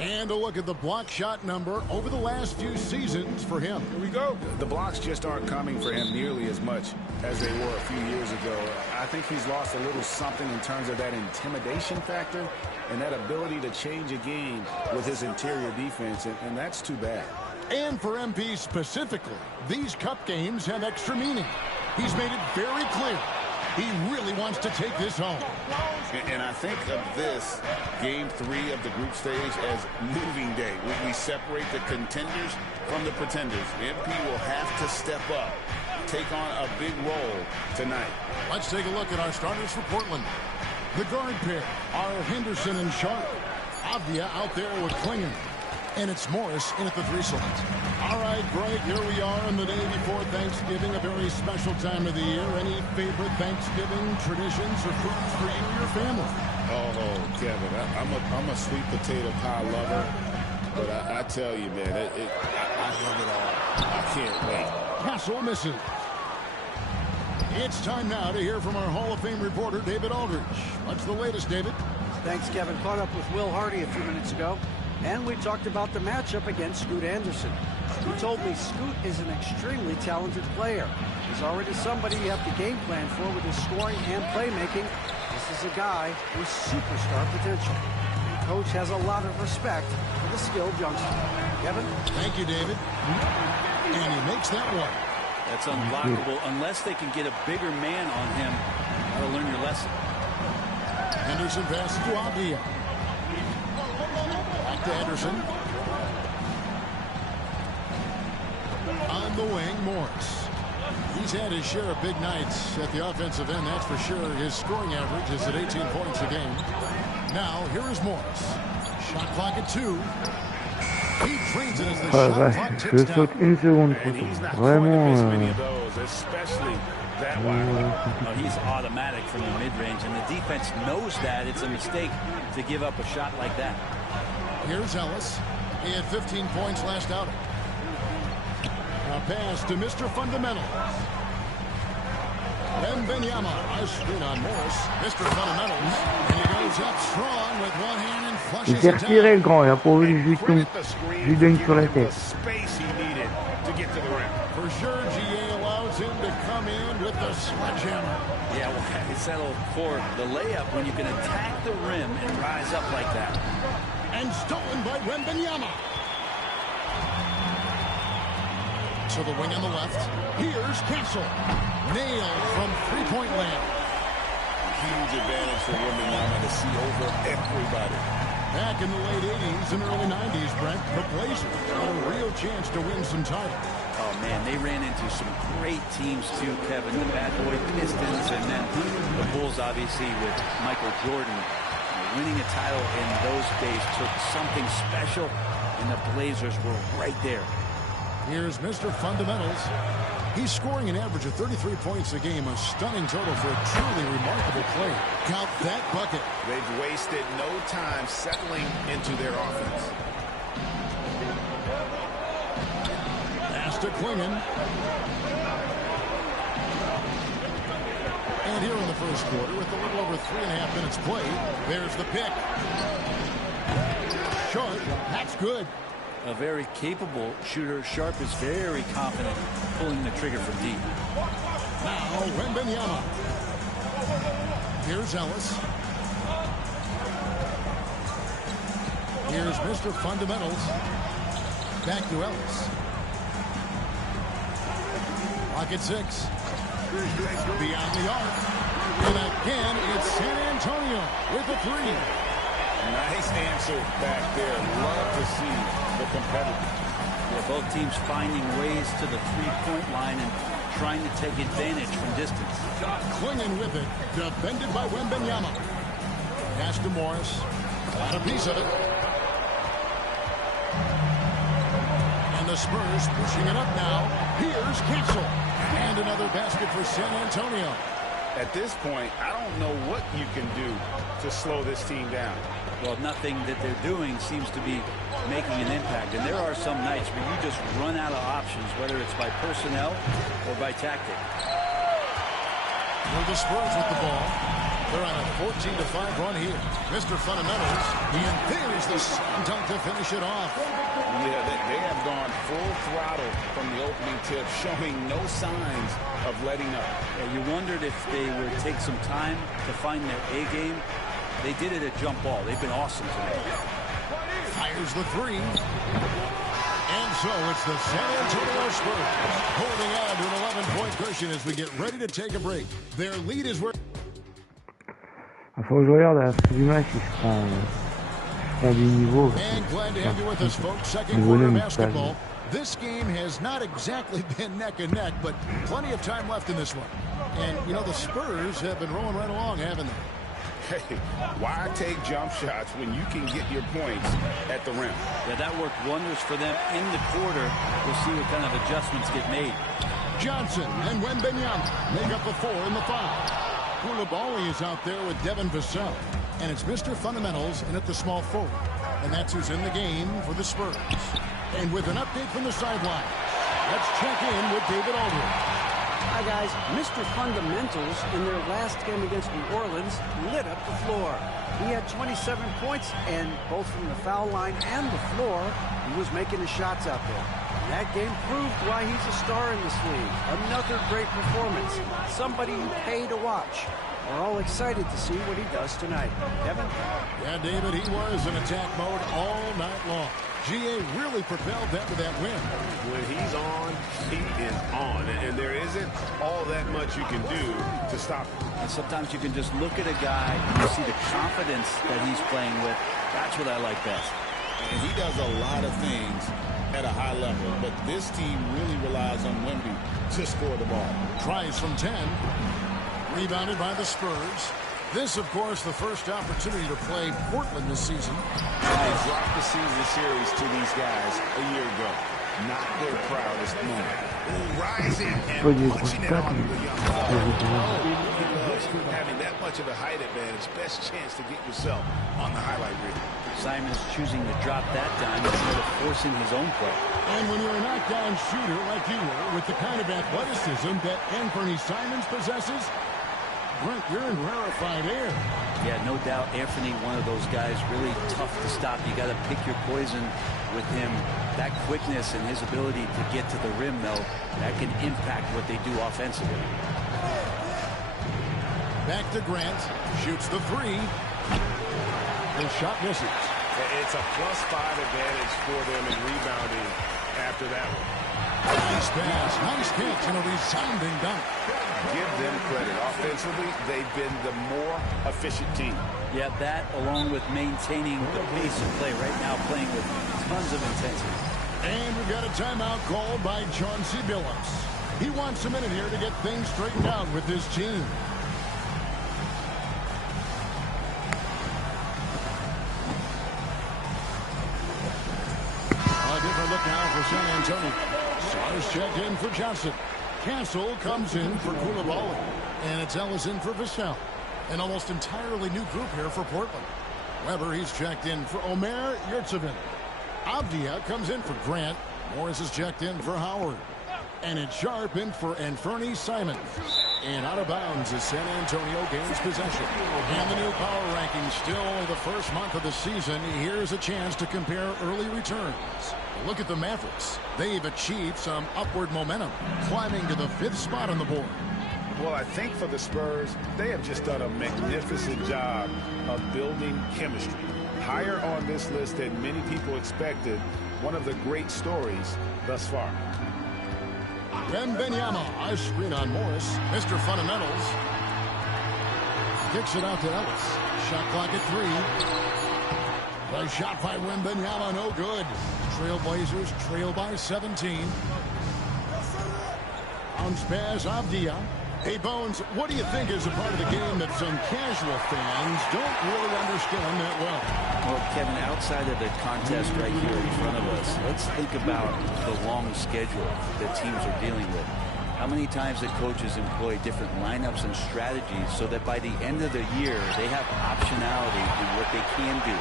And a look at the block shot number over the last few seasons for him. Here we go. The blocks just aren't coming for him nearly as much as they were a few years ago. I think he's lost a little something in terms of that intimidation factor and that ability to change a game with his interior defense, and that's too bad. And for MP specifically, these cup games have extra meaning. He's made it very clear he really wants to take this home. And I think of this, Game 3 of the group stage, as moving day. We separate the contenders from the pretenders. MP will have to step up, take on a big role tonight. Let's take a look at our starters for Portland. The guard pair are Henderson and Sharp. Avdia out there with Klingon. And it's Morris in at the 3 slot. All right, Greg, here we are on the day before Thanksgiving, a very special time of the year. Any favorite Thanksgiving traditions or foods for you or your family? Oh, Kevin, I'm a sweet potato pie lover, but I tell you, man, I love it all. I can't wait. Castle misses. It's time now to hear from our Hall of Fame reporter, David Aldridge. What's the latest, David? Thanks, Kevin. Caught up with Will Hardy a few minutes ago. And we talked about the matchup against Scoot Anderson. He told me Scoot is an extremely talented player. He's already somebody you have to game plan for with his scoring and playmaking. This is a guy with superstar potential. The coach has a lot of respect for the skilled youngster. Kevin? Thank you, David. And he makes that one. That's unblockable unless they can get a bigger man on him. That'll learn your lesson. Henderson passes to Avdia. To Henderson. On the wing, Morris. He's had his share of big nights at the offensive end, that's for sure. His scoring average is at 18 points a game. Now, here is Morris. Shot clock at 2. He trains it as the shot clock ticks down. And he's not going to miss many of those, especially that wide. He's automatic from the mid-range, and the defense knows that it's a mistake to give up a shot like that. Here's Ellis. He had 15 points last outing. A pass to Mr. Fundamentals. Wembanyama, a screen on Morris. Mr. Fundamentals. And he goes up strong with one hand and flushes Il s'est it retiré le down. grand, il a pas voulu juste lui donne sur la tête. Space he needed to get to the rim. For sure, GA allows him to come in with the sledgehammer. Yeah, well, he settled for the layup when you can attack the rim and rise up like that. And stolen by Wembanyama. To the wing on the left. Here's Castle. Nailed from three-point land. Huge advantage for Wembanyama to see over everybody. Back in the late 80s and early 90s, Brent, the Blazers had a real chance to win some titles. Oh, man, they ran into some great teams, too, Kevin. The Bad Boy Pistons, and then the Bulls, obviously, with Michael Jordan. Winning a title in those days took something special, and the Blazers were right there. Here's Mr. Fundamentals. He's scoring an average of 33 points a game, a stunning total for a truly remarkable play. Count that bucket. They've wasted no time settling into their offense. Pass to Klingon. And here in the first quarter, with a little over 3.5 minutes played, there's the pick. Short, that's good. A very capable shooter. Sharp is very confident pulling the trigger from deep. Now, Wembanyama. Here's Ellis. Here's Mr. Fundamentals. Back to Ellis. Clock at 6. Beyond the arc. And again, it's San Antonio with a 3. Nice answer back there. Love to see the competitive. Yeah, both teams finding ways to the three-point line and trying to take advantage from distance. Klingon with it. Defended by Wembanyama. Pass to Morris. Got a piece of it. And the Spurs pushing it up now. Here's Castle. And another basket for San Antonio. At this point, I don't know what you can do to slow this team down. Well, nothing that they're doing seems to be making an impact. And there are some nights where you just run out of options, whether it's by personnel or by tactic. For the Spurs with the ball. They're on a 14-5 run here. Mr. Fundamentals, and there's the slam dunk to finish it off. Yeah, they have gone full throttle from the opening tip, showing no signs of letting up. Yeah, you wondered if they would take some time to find their A game. They did it at jump ball. They've been awesome tonight. Fires the three. And so it's the San Antonio Spurs holding on to an 11-point cushion as we get ready to take a break. Their lead is where... Il faut que je regarde à la fin du match, il sera du niveau. And glad to have you with us, folks. Second quarter basketball. This game has not exactly been neck and neck, but plenty of time left in this one. And, you know, the Spurs have been rolling right along, haven't they? Hey, why take jump shots when you can get your points at the rim? Yeah, that worked wonders for them in the quarter. We'll see what kind of adjustments get made. Johnson and Wembanyama make up the 4 and the 5. Koulibaly is out there with Devin Vassell. And it's Mr. Fundamentals in at the small forward. And that's who's in the game for the Spurs. And with an update from the sideline, let's check in with David Aldridge. Hi, guys. Mr. Fundamentals, in their last game against New Orleans, lit up the floor. He had 27 points, and both from the foul line and the floor, he was making his shots out there. And that game proved why he's a star in this league. Another great performance. Somebody you pay to watch. We're all excited to see what he does tonight. Kevin? Yeah, David, he was in attack mode all night long. GA really propelled them to that win. When he's on, he is on. And there isn't all that much you can do to stop him. And sometimes you can just look at a guy and you see the confidence that he's playing with. That's what I like best. And he does a lot of things at a high level, but this team really relies on Wemby to score the ball. Tries from 10. Rebounded by the Spurs. This, of course, the first opportunity to play Portland this season. They dropped the season series to these guys a year ago. Not their proudest moment. Rising and punching it on the young having that much of a height advantage. Best chance to get yourself on the highlight reel. Simon's choosing to drop that dime instead of forcing his own play. And when you're a knockdown shooter like you were, with the kind of athleticism that Anthony Simons possesses, Brent, you're in rarefied air. Yeah, no doubt, Anthony, one of those guys really tough to stop. You got to pick your poison with him. That quickness and his ability to get to the rim, though, that can impact what they do offensively. Back to Grant. Shoots the three. The shot misses. It's a +5 advantage for them in rebounding after that one. Nice pass, nice catch, and a resounding dunk. Give them credit. Offensively, they've been the more efficient team. Yeah, that along with maintaining the pace of play right now, playing with tons of intensity. And we've got a timeout called by Chauncey Billups. He wants a minute here to get things straightened out with his team. A different look now for San Antonio. Stars checked in for Johnson. Cancel comes in for Koulibaly. And it's Ellis in for Vassell. An almost entirely new group here for Portland. Weber, he's checked in for Omer Yurtseven. Avdia comes in for Grant. Morris is checked in for Howard. And it's Sharp in for Anthony Simons. And out of bounds as San Antonio gains possession. And the new power rankings, still only the first month of the season. Here's a chance to compare early returns. Look at the Mavericks. They've achieved some upward momentum, climbing to the 5th spot on the board. Well, I think for the Spurs, they have just done a magnificent job of building chemistry. Higher on this list than many people expected. One of the great stories thus far. Wembanyama, a screen on Morris. Mr. Fundamentals kicks it out to Ellis. Shot clock at 3. The shot by Wembanyama, no good. Trailblazers trail by 17. Bounce pass, Avdia. Hey, Bones, what do you think is a part of the game that some casual fans don't really understand that well? Well, Kevin, outside of the contest right here in front of us, let's think about the long schedule that teams are dealing with. How many times the coaches employ different lineups and strategies so that by the end of the year, they have optionality in what they can do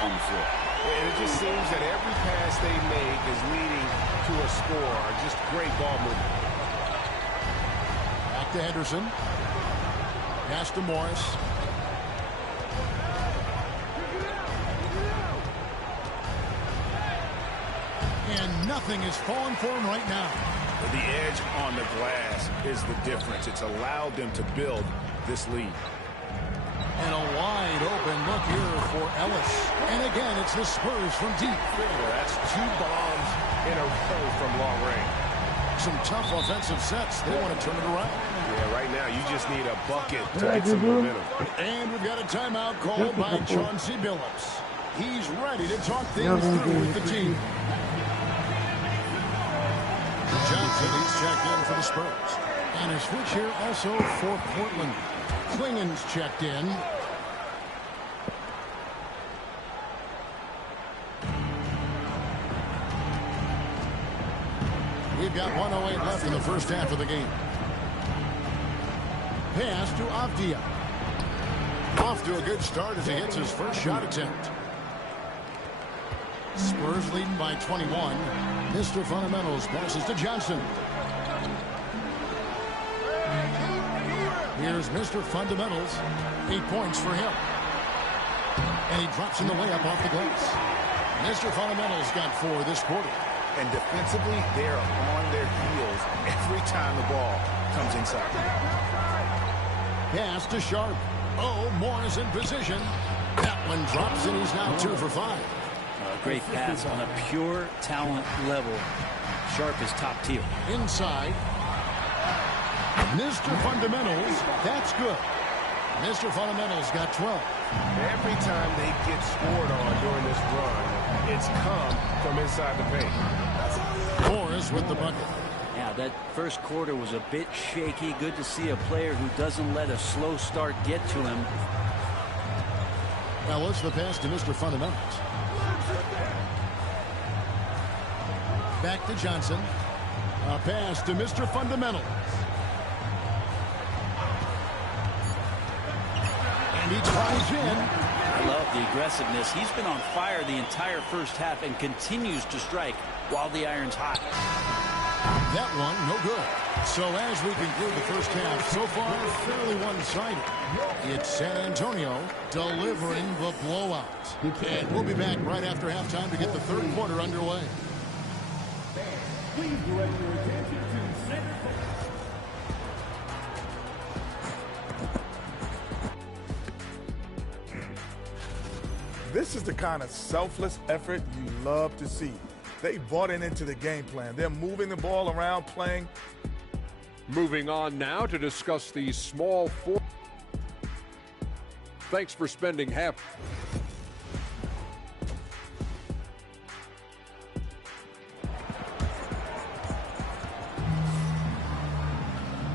on the floor. And it just seems that every pass they make is leading to a score. Just great ball movement. Back to Henderson. Pass to Morris. And nothing is falling for him right now. The edge on the glass is the difference. It's allowed them to build this lead. And a wide open look here for Ellis. And again, it's the Spurs from deep. That's 2 bombs in a row from long range. Some tough offensive sets. They want to turn it around. Yeah, right now you just need a bucket to get some momentum. And we've got a timeout called by Chauncey Billups. He's ready to talk things through with the team. Johnson, he's checked in for the Spurs. And a switch here also for Portland. Klingen's checked in. We've got 1:08 left in the first half of the game. Pass to Avdia. Off to a good start as he hits his first shot attempt. Spurs leading by 21. Mr. Fundamentals passes to Johnson. Here's Mr. Fundamentals. 8 points for him. And he drops in the layup off the glass. Mr. Fundamentals got 4 this quarter. And defensively, they are on their heels every time the ball comes inside. Pass to Sharp. Oh, Morris in position. That one drops, and he's now 2 for 5. Great pass on a pure talent level. Sharp is top tier. Inside. Mr. Fundamentals, that's good. Mr. Fundamentals got 12. Every time they get scored on during this run, it's come from inside the paint. Morris with the bucket. Yeah, that first quarter was a bit shaky. Good to see a player who doesn't let a slow start get to him. Now what's the pass to Mr. Fundamentals? Back to Johnson. A pass to Mr. Fundamentals. And he drives in. I love the aggressiveness. He's been on fire the entire first half and continues to strike while the iron's hot. That one, no good. So as we conclude the first half, so far fairly one-sided. It's San Antonio delivering the blowout. And we'll be back right after halftime to get the third quarter underway. Please direct your attention to center. This is the kind of selfless effort you love to see. They bought into the game plan. They're moving the ball around, playing. Moving on now to discuss the small forward. Thanks for spending half.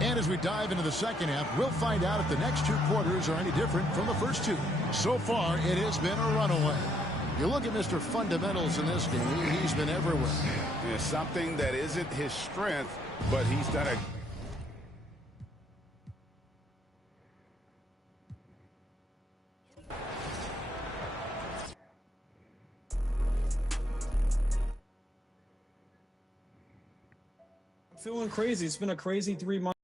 And as we dive into the second half, we'll find out if the next 2 quarters are any different from the first 2. So far, it has been a runaway. You look at Mr. Fundamentals in this game, he's been everywhere. Yeah, something that isn't his strength, but he's done a... Feeling crazy. It's been a crazy 3 months.